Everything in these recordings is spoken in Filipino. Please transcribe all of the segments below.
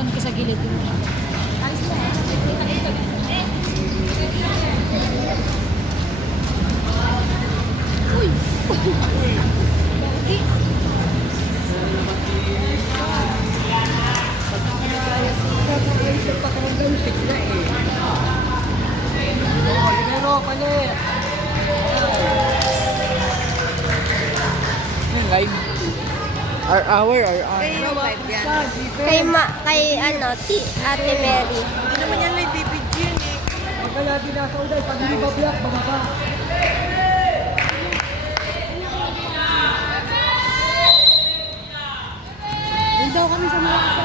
doon ka sa gilid. Ayos na eh. Uy! Libero, palit! Live. Our Kay Ate Mary. Hindi naman yan may BBG yun eh. Magkala din nasa uday, pag hindi ba-block, bababa. Doon daw kami sa Malacca.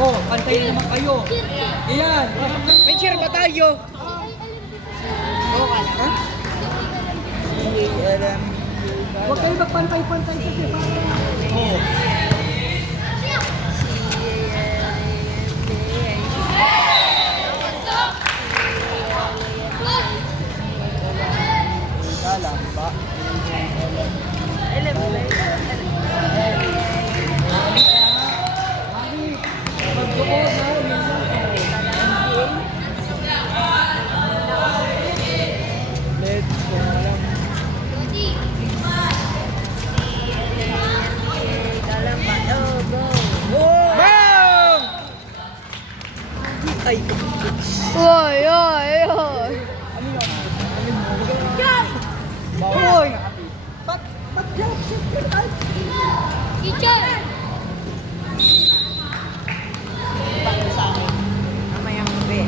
Oh, pantayin naman kayo. Iyan. May cheer ba tayo? Ha? Huwag kayo magpantay-pantay kasi. Oh. Kalamba. Ay, Oy, oy, oy. hoy! Teacher! Mamaya mo be.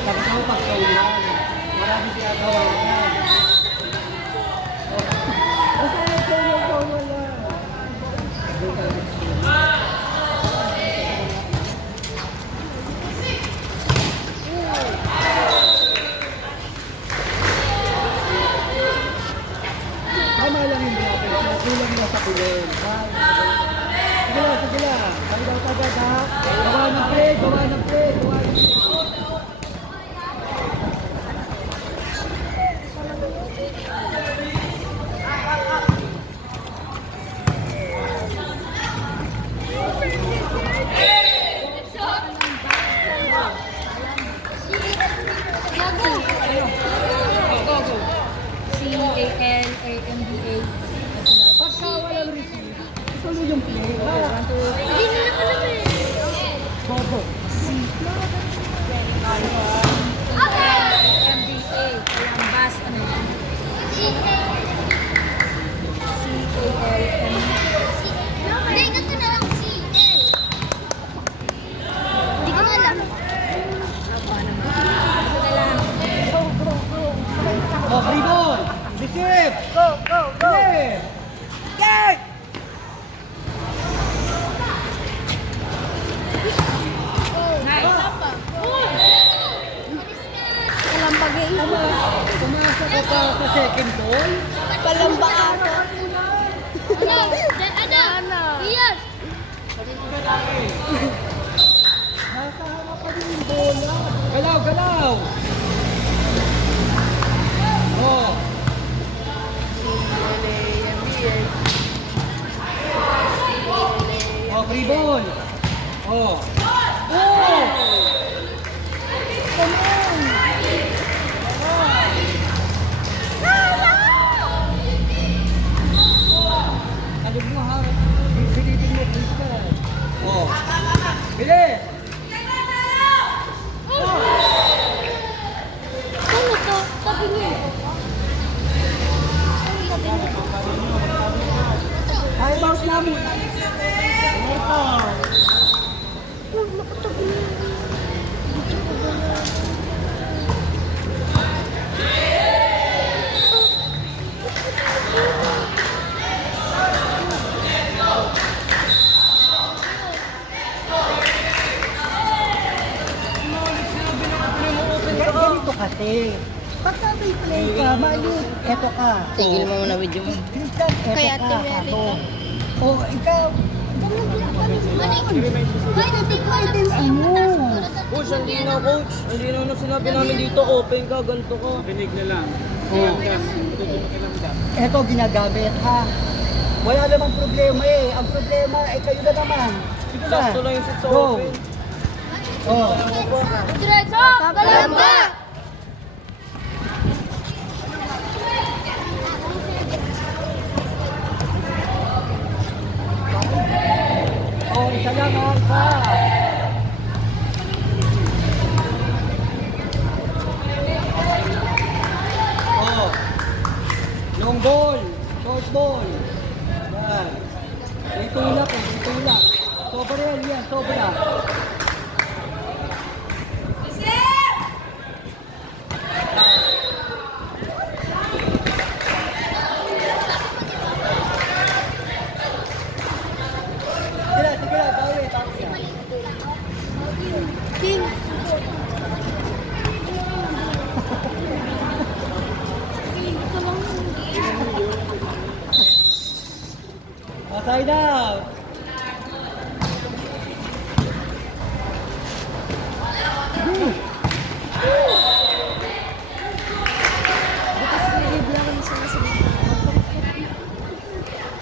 Tapos mo pagkaulan. Marami siya gawa yan. Tama lang yung natin. Kulang na sa kulay. Sige lang, sige lang. Kami daw tagad ha. Gawa ng play, gawa ng play, gawa ng play. C-A-L-A-M-B-A. Pagka walang receive, ituloy yung play. Hindi nila alam eh. Bobo. M-B-A. Kalambas. Ano yan? C-A-L-M-B-A. Hindi, ganito na lang si Hindi ko alam. Oh, free ball! Receive! Go, go, go. Play! Get! Kalambagay. Pumasa ka pa sa second ball? Kalambaan. Ano? Iyan. Nasa harapan yung bola. Galaw, galaw! Oh! Oh, free ball! Oh! Oh! Come on! Alam mo ha, pilitin mo Crystal. Oh! Bilis! Ano to? Tabi niyo. Ay, bounce namin! Ito! kasi. Pagka may play ka, mali, eto ka. Tigil mo muna video mo. Click ka, eto Kaya ka. tumeri Ako. ka. O, ikaw. Hoy, hindi ko alam Pwede sa'yo. ano. Coach, hindi na coach. Hindi na sinabi namin dito. Open ka, ganito ka. Binig na lang. Oh. Eto ginagamit ha. Wala namang problema eh. Ang problema ay kayo na naman. Sige na. Sakto lang yung sit sa Go. open. Oh. Diretso! Kalamba! Oh, isa lang ha. Isa. Oh. Long ball. Short ball. Yan. May tulak eh. May tulak. Sobra yan. Sobra. Sige na. Bawi. Tapos yan. King! Side out.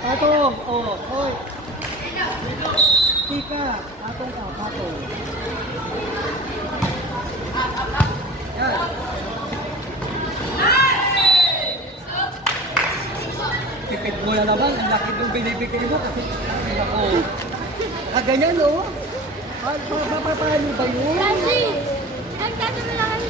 Patong. Oh, hoy. Tika. Patong ka. Patong. Yan. Pipit mo na naman. Ang laki ng binibigay mo kasi ako. Kaganyan, no? Paano ba yun? Raji! Nagtato na lang kami.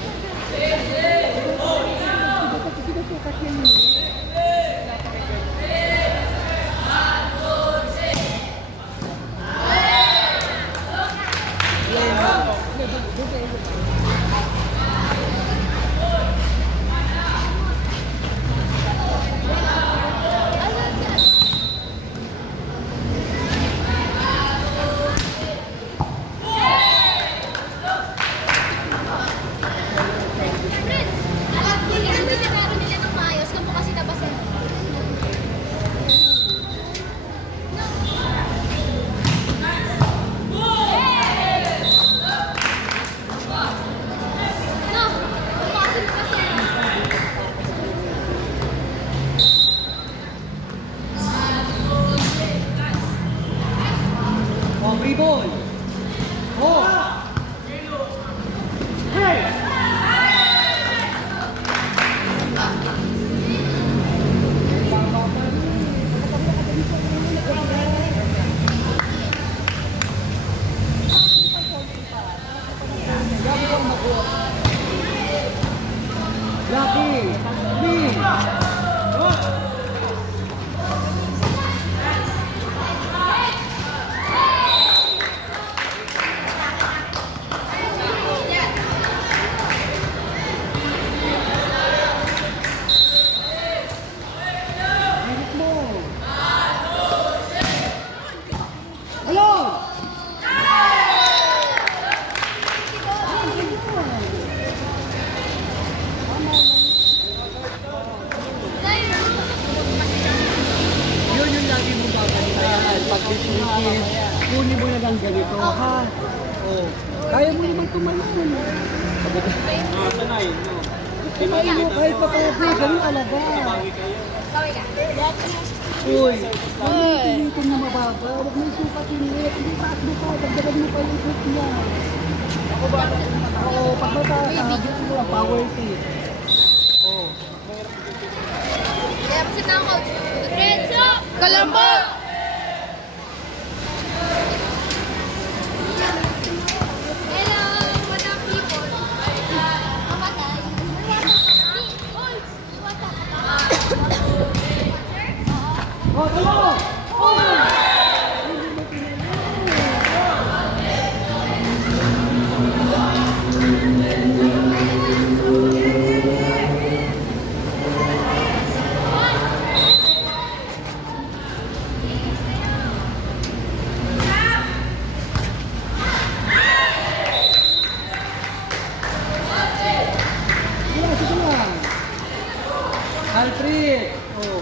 Oh, free ball. Oh. Lucky. Three. Halik mo. Hello. Yun yung lagi mo gagawin. Pag dismiss, kunin mo na lang ganito, ha? Oh. Kaya mo naman tumalon. Sanay, no? Kaya mo, kahit pa kaya play, ganun alaga. Uy, huwag mo tinitin na mababa. Huwag mo sukat yung lit. Hindi taas mo pa. Dagdagan mo pa yung foot niya. Oo, pag mataas, sabi mo lang, power tip. Oo. Diretso! Kalamba! Hello, what up people? Mamatay. Oh, talo! Oh! Alfred. Oh.